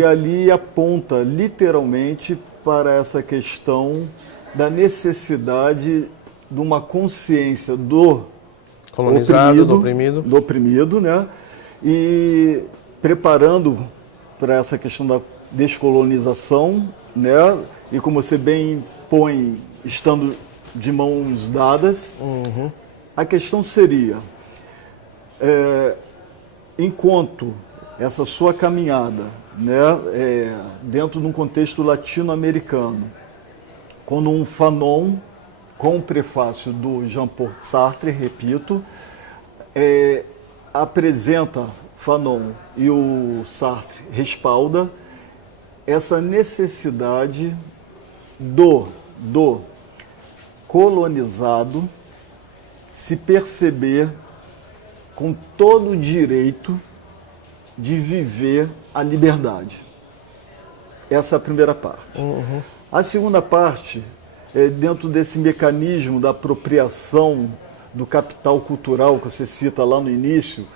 E ali aponta literalmente para essa questão da necessidade de uma consciência do colonizado, do oprimido, né? E preparando para essa questão da descolonização, né? E como você bem põe, estando de mãos dadas, a questão seria, enquanto essa sua caminhada, né, dentro de um contexto latino-americano, quando um Fanon, com o prefácio do Jean-Paul Sartre, repito, apresenta Fanon e o Sartre respalda essa necessidade do colonizado se perceber com todo o direito de viver a liberdade. Essa é a primeira parte. A segunda parte é dentro desse mecanismo da apropriação do capital cultural que você cita lá no início.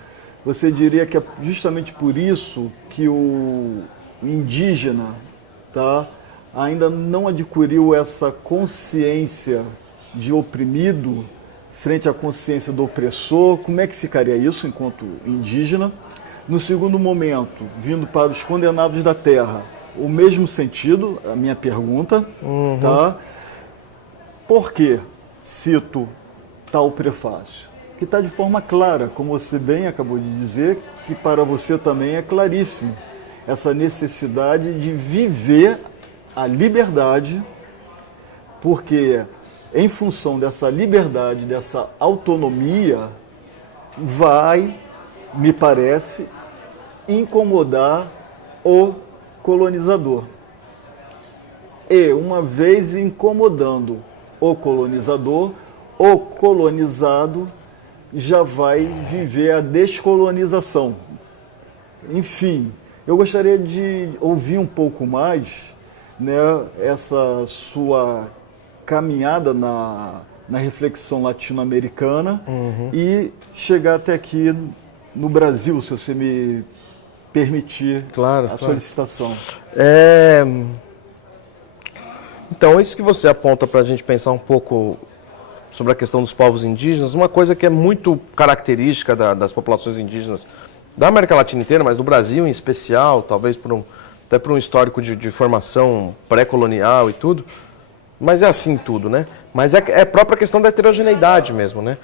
Você diria que é justamente por isso que o indígena, tá, ainda não adquiriu essa consciência de oprimido frente à consciência do opressor. Como é que ficaria isso enquanto indígena? No segundo momento, vindo para os condenados da terra, o mesmo sentido, a minha pergunta, tá? Por que cito tal prefácio? Que está de forma clara, como você bem acabou de dizer, que para você também é claríssimo, essa necessidade de viver a liberdade, porque em função dessa liberdade, dessa autonomia, vai, me parece, incomodar o colonizador. E, uma vez incomodando o colonizador, o colonizado já vai viver a descolonização. Enfim, eu gostaria de ouvir um pouco mais, né, essa sua caminhada na reflexão latino-americana e chegar até aqui no Brasil, se você me permitir a solicitação. Então, isso que você aponta para a gente pensar um pouco sobre a questão dos povos indígenas, uma coisa que é muito característica das populações indígenas da América Latina inteira, mas do Brasil em especial, talvez até por um histórico de formação pré-colonial e tudo, mas é assim tudo, né? Mas é a própria questão da heterogeneidade mesmo, né?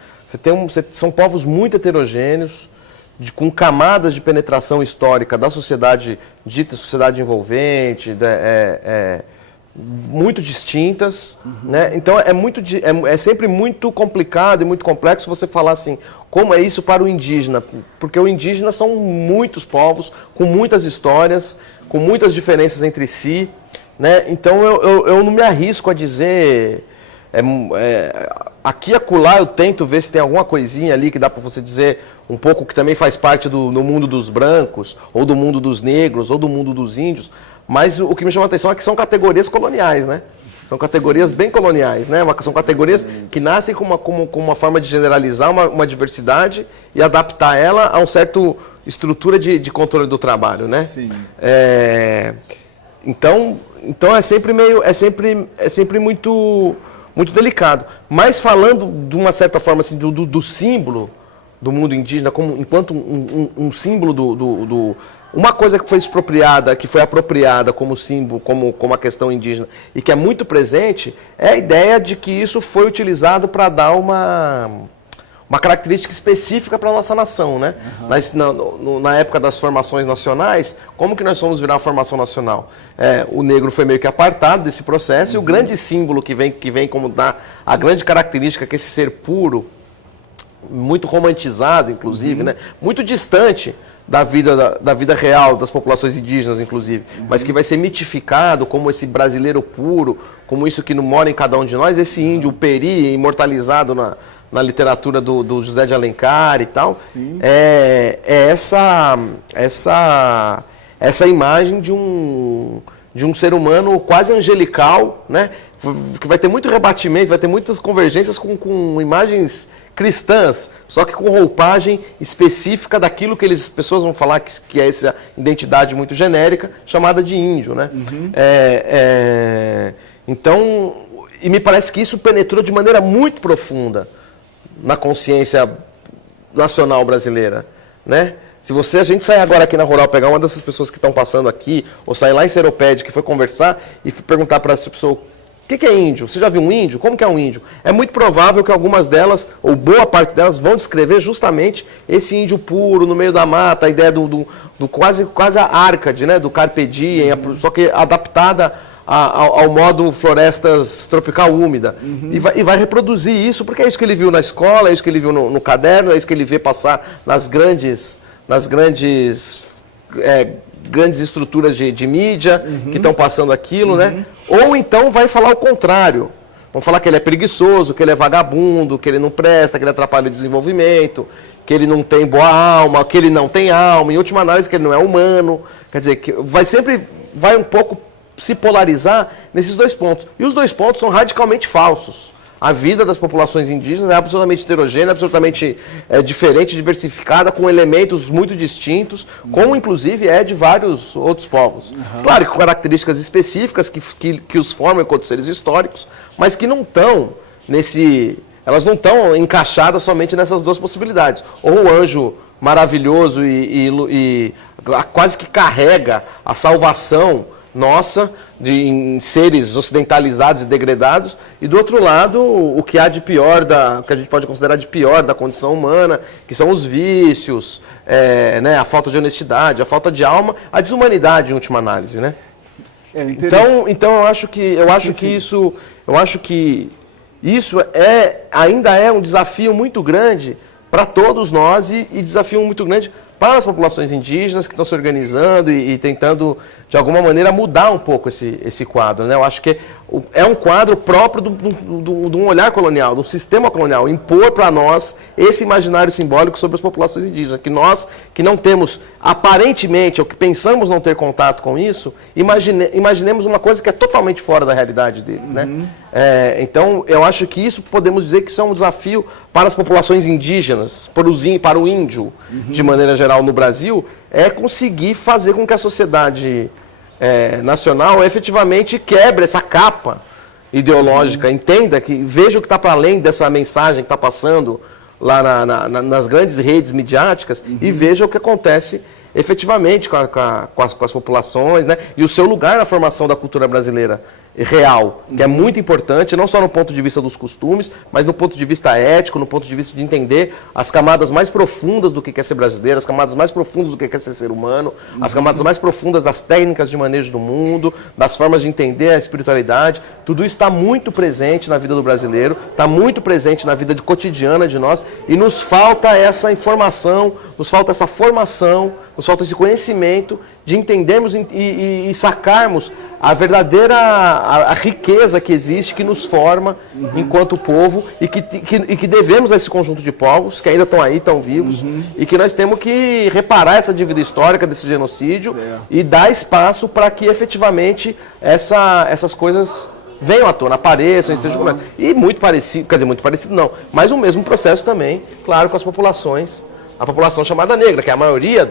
São povos muito heterogêneos, com camadas de penetração histórica da sociedade, dita sociedade envolvente, muito distintas, né? Então é sempre muito complicado e muito complexo você falar assim, como é isso para o indígena, porque o indígena são muitos povos, com muitas histórias, com muitas diferenças entre si, né? Então eu não me arrisco a dizer, aqui e acolá eu tento ver se tem alguma coisinha ali que dá para você dizer um pouco que também faz parte do mundo dos brancos, ou do mundo dos negros, ou do mundo dos índios. Mas o que me chama a atenção é que são categorias coloniais, né? São categorias bem coloniais, né? São categorias que nascem com uma forma de generalizar uma diversidade e adaptar ela a uma certa estrutura de controle do trabalho, né? Sim. Então é sempre muito delicado. Mas falando de uma certa forma assim, do símbolo do mundo indígena enquanto um símbolo uma coisa que foi apropriada como símbolo, como a questão indígena, e que é muito presente, é a ideia de que isso foi utilizado para dar uma característica específica para a nossa nação, né? Na época das formações nacionais, como que nós fomos virar uma formação nacional? O negro foi meio que apartado desse processo, e o grande símbolo que vem como dar a grande característica, que é esse ser puro, muito romantizado, inclusive, né? Muito distante da vida real das populações indígenas, inclusive, mas que vai ser mitificado como esse brasileiro puro, como isso que não mora em cada um de nós, esse índio, o peri, imortalizado na literatura do José de Alencar e tal. Essa imagem de um ser humano quase angelical, né? Que vai ter muito rebatimento, vai ter muitas convergências com imagens cristãs, só que com roupagem específica daquilo que as pessoas vão falar que é essa identidade muito genérica, chamada de índio, né? Então, e me parece que isso penetrou de maneira muito profunda na consciência nacional brasileira, né? Se a gente sair agora aqui na Rural, pegar uma dessas pessoas que estão passando aqui, ou sair lá em Seropédica que foi conversar e perguntar para essa pessoa, o que é índio? Você já viu um índio? Como que é um índio? É muito provável que algumas delas, ou boa parte delas, vão descrever justamente esse índio puro, no meio da mata, a ideia do quase a Árcade, né? Do Carpe Diem, só que adaptada ao modo florestas tropical úmida. E vai reproduzir isso, porque é isso que ele viu na escola, é isso que ele viu no caderno, é isso que ele vê passar nas grandes estruturas de mídia que estão passando aquilo, né? Ou então vai falar o contrário. Vão falar que ele é preguiçoso, que ele é vagabundo, que ele não presta, que ele atrapalha o desenvolvimento, que ele não tem boa alma, que ele não tem alma, em última análise que ele não é humano. Quer dizer, que vai um pouco se polarizar nesses dois pontos. E os dois pontos são radicalmente falsos. A vida das populações indígenas é absolutamente heterogênea, absolutamente diferente, diversificada, com elementos muito distintos, como inclusive é de vários outros povos. Claro que com características específicas que os formam enquanto seres históricos, mas que não estão elas não estão encaixadas somente nessas duas possibilidades. Ou o anjo maravilhoso e quase que carrega a salvação nossa, em seres ocidentalizados e degradados, e do outro lado, o que há de pior, que a gente pode considerar de pior da condição humana, que são os vícios, né, a falta de honestidade, a falta de alma, a desumanidade, em última análise, né? Então eu acho que isso ainda é um desafio muito grande para todos nós e desafio muito grande para as populações indígenas que estão se organizando e tentando, de alguma maneira, mudar um pouco esse quadro, né? Eu acho que é um quadro próprio de um olhar colonial, de um sistema colonial, impor para nós esse imaginário simbólico sobre as populações indígenas, que nós, que não temos, aparentemente, ou que pensamos não ter contato com isso, imaginemos uma coisa que é totalmente fora da realidade deles, né? Então, eu acho que isso, podemos dizer que isso é um desafio para as populações indígenas, para o índio, de maneira geral, no Brasil, é conseguir fazer com que a sociedade nacional efetivamente quebre essa capa ideológica, entenda, veja o que está para além dessa mensagem que está passando lá nas grandes redes midiáticas e veja o que acontece efetivamente com as populações, né? E o seu lugar na formação da cultura brasileira real, que é muito importante, não só no ponto de vista dos costumes, mas no ponto de vista ético, no ponto de vista de entender as camadas mais profundas do que é ser brasileiro, as camadas mais profundas do que é ser humano, as camadas mais profundas das técnicas de manejo do mundo, das formas de entender a espiritualidade. Tudo isso está muito presente na vida do brasileiro, está muito presente na vida cotidiana de nós, e nos falta essa informação, nos falta essa formação, nos falta esse conhecimento de entendermos e sacarmos a verdadeira a riqueza que existe, que nos forma enquanto povo e que devemos a esse conjunto de povos que ainda estão aí, estão vivos, e que nós temos que reparar essa dívida histórica desse genocídio e dar espaço para que efetivamente essas coisas venham à tona, apareçam, estejam começando. E muito parecido, quer dizer, muito parecido não, mas o mesmo processo também, claro, com as populações. A população chamada negra, que é a maioria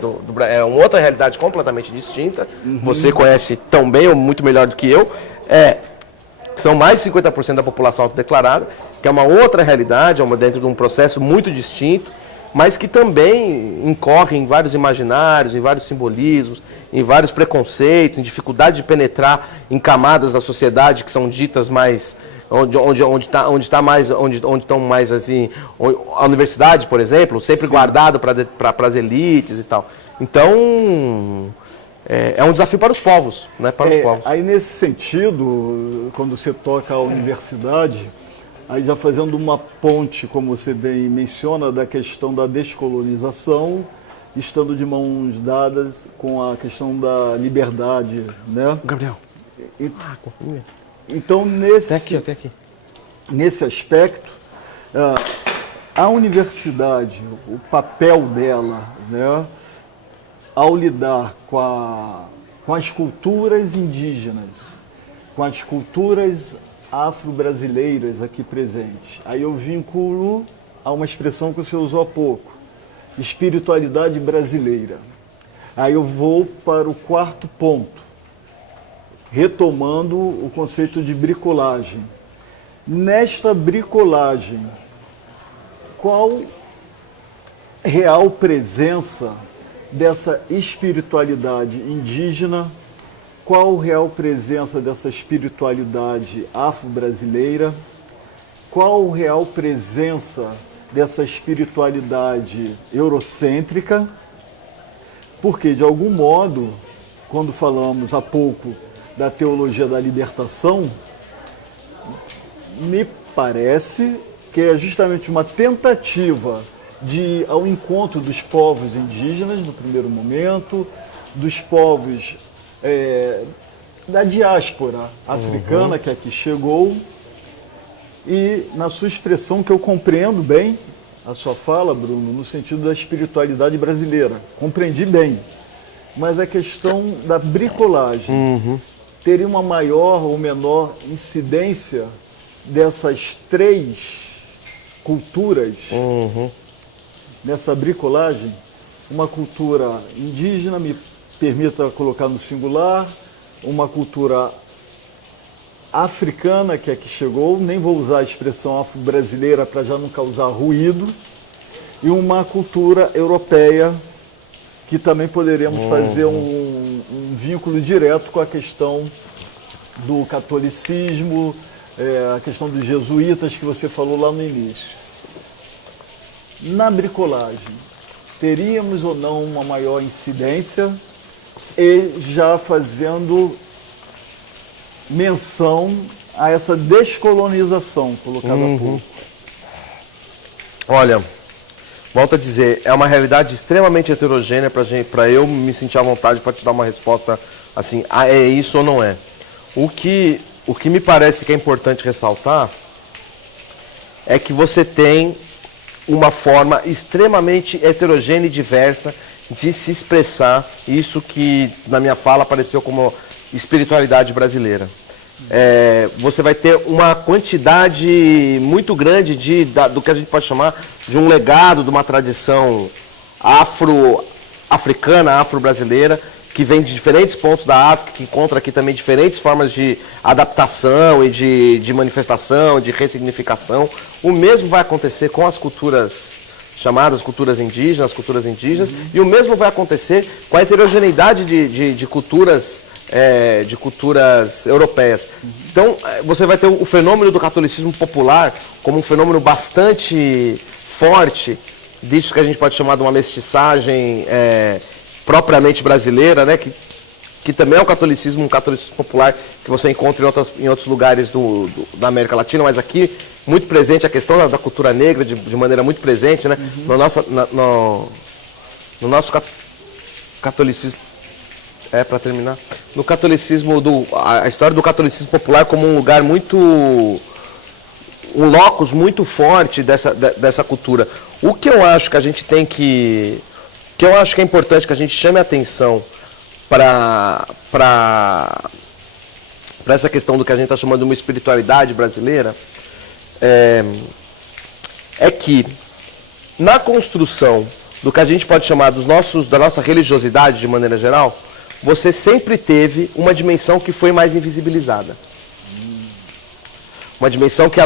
é uma outra realidade completamente distinta. Você conhece tão bem ou muito melhor do que eu. São mais de 50% da população autodeclarada, que é uma outra realidade, dentro de um processo muito distinto, mas que também incorre em vários imaginários, em vários simbolismos, em vários preconceitos, em dificuldade de penetrar em camadas da sociedade que são ditas mais... Onde estão mais assim, a universidade, por exemplo, sempre guardado para as elites e tal. Então, é um desafio para os povos, né? Para os povos. Aí nesse sentido, quando você toca a universidade, aí já fazendo uma ponte, como você bem menciona, da questão da descolonização, estando de mãos dadas com a questão da liberdade, né? Gabriel. Então, até aqui. Nesse aspecto, a universidade, o papel dela, né, ao lidar com as culturas indígenas, com as culturas afro-brasileiras aqui presentes, aí eu vinculo a uma expressão que você usou há pouco, espiritualidade brasileira. Aí eu vou para o quarto ponto, retomando o conceito de bricolagem. Nesta bricolagem, qual real presença dessa espiritualidade indígena, qual real presença dessa espiritualidade afro-brasileira, qual real presença dessa espiritualidade eurocêntrica? Porque, de algum modo, quando falamos há pouco da teologia da libertação, me parece que é justamente uma tentativa de ir ao encontro dos povos indígenas, no primeiro momento, dos povos da diáspora africana que aqui chegou, e na sua expressão, que eu compreendo bem, a sua fala, Bruno, no sentido da espiritualidade brasileira. Compreendi bem. Mas a questão da bricolagem teria uma maior ou menor incidência dessas três culturas nessa bricolagem? Uma cultura indígena, me permita colocar no singular, uma cultura africana, que aqui chegou, nem vou usar a expressão afro-brasileira para já não causar ruído, e uma cultura europeia, que também poderíamos fazer um vínculo direto com a questão do catolicismo, a questão dos jesuítas que você falou lá no início. Na bricolagem, teríamos ou não uma maior incidência, e já fazendo menção a essa descolonização colocada há pouco? Olha, volto a dizer, é uma realidade extremamente heterogênea para eu me sentir à vontade para te dar uma resposta assim, é isso ou não é. O que me parece que é importante ressaltar é que você tem uma forma extremamente heterogênea e diversa de se expressar isso que na minha fala apareceu como espiritualidade brasileira. Você vai ter uma quantidade muito grande do que a gente pode chamar de um legado, de uma tradição afro-africana, afro-brasileira, que vem de diferentes pontos da África, que encontra aqui também diferentes formas de adaptação e de manifestação, de ressignificação. O mesmo vai acontecer com as culturas chamadas culturas indígenas, e o mesmo vai acontecer com a heterogeneidade de culturas europeias. Então, você vai ter o fenômeno do catolicismo popular como um fenômeno bastante forte, disso que a gente pode chamar de uma mestiçagem propriamente brasileira, né? Que também é um catolicismo popular que você encontra em outros lugares da América Latina, mas aqui muito presente a questão da cultura negra, de maneira muito presente, né? No nosso catolicismo, para terminar, no catolicismo, a história do catolicismo popular como um lugar muito, um locus muito forte dessa cultura. O que eu acho que a gente tem que eu acho que é importante que a gente chame a atenção para essa questão do que a gente está chamando de uma espiritualidade brasileira, é que na construção do que a gente pode chamar da nossa religiosidade de maneira geral, você sempre teve uma dimensão que foi mais invisibilizada. Uma dimensão que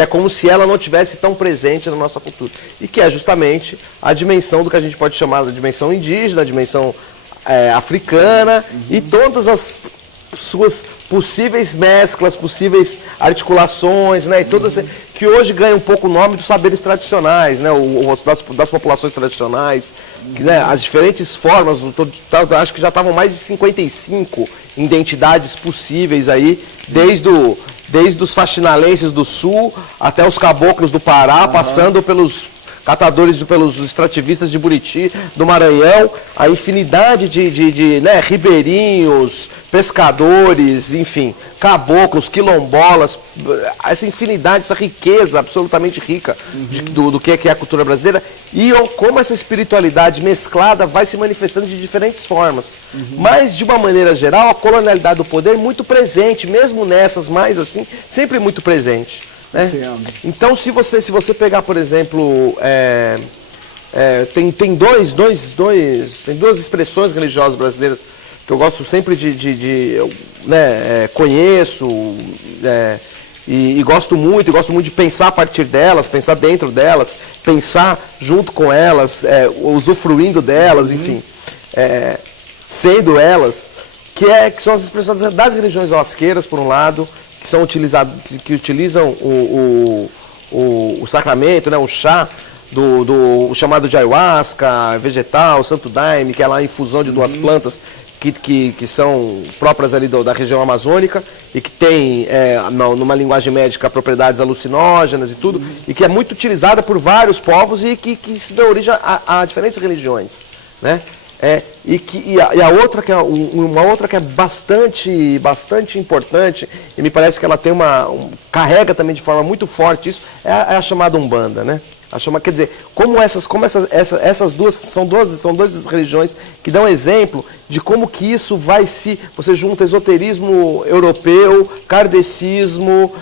é como se ela não tivesse tão presente na nossa cultura. E que é justamente a dimensão do que a gente pode chamar de dimensão indígena, a dimensão africana, e todas as suas possíveis mesclas, possíveis articulações, né? E todas, que hoje ganham um pouco o nome dos saberes tradicionais, né? Das populações tradicionais, né? As diferentes formas, acho que já estavam mais de 55 identidades possíveis aí, desde os faxinalenses do sul até os caboclos do Pará, passando pelos catadores, pelos extrativistas de Buriti, do Maranhão, a infinidade de ribeirinhos, pescadores, enfim, caboclos, quilombolas, essa infinidade, essa riqueza absolutamente rica do que é a cultura brasileira, e como essa espiritualidade mesclada vai se manifestando de diferentes formas. Mas, de uma maneira geral, a colonialidade do poder é muito presente, mesmo nessas mais assim, sempre muito presente. Né? Entendo. Então, se você pegar, por exemplo, tem duas expressões religiosas brasileiras que eu gosto sempre conheço e gosto muito de pensar a partir delas, pensar dentro delas, pensar junto com elas, usufruindo delas, enfim, sendo elas, que são as expressões das religiões lasqueiras, por um lado, que são que utilizam o sacramento, né, o chá, o chamado de ayahuasca, vegetal, santo daime, que é lá a infusão de duas plantas que são próprias ali da região amazônica e que tem, numa linguagem médica, propriedades alucinógenas e tudo, e que é muito utilizada por vários povos e que isso deu origem a diferentes religiões, né? A outra que é uma outra que é bastante importante, e me parece que ela tem carrega também de forma muito forte isso, é a chamada Umbanda, né? Quer dizer, essas duas são duas religiões que dão exemplo de como que isso você junta esoterismo europeu, kardecismo,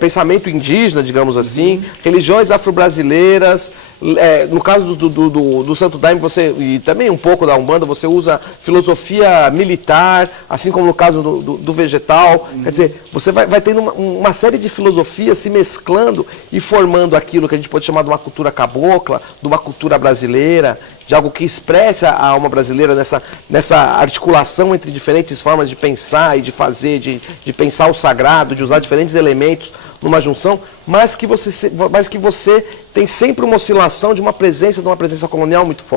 pensamento indígena, digamos assim, religiões afro-brasileiras. No caso do Santo Daime, e também um pouco da Umbanda, você usa filosofia militar, assim como no caso do vegetal. Quer dizer, você vai tendo uma série de filosofias se mesclando e formando aquilo que a gente pode chamar de uma cultura cabocla, de uma cultura brasileira, de algo que expresse a alma brasileira nessa articulação entre diferentes formas de pensar e de fazer, de pensar o sagrado, de usar diferentes elementos numa junção, mas que você tem sempre uma oscilação de uma presença colonial muito forte.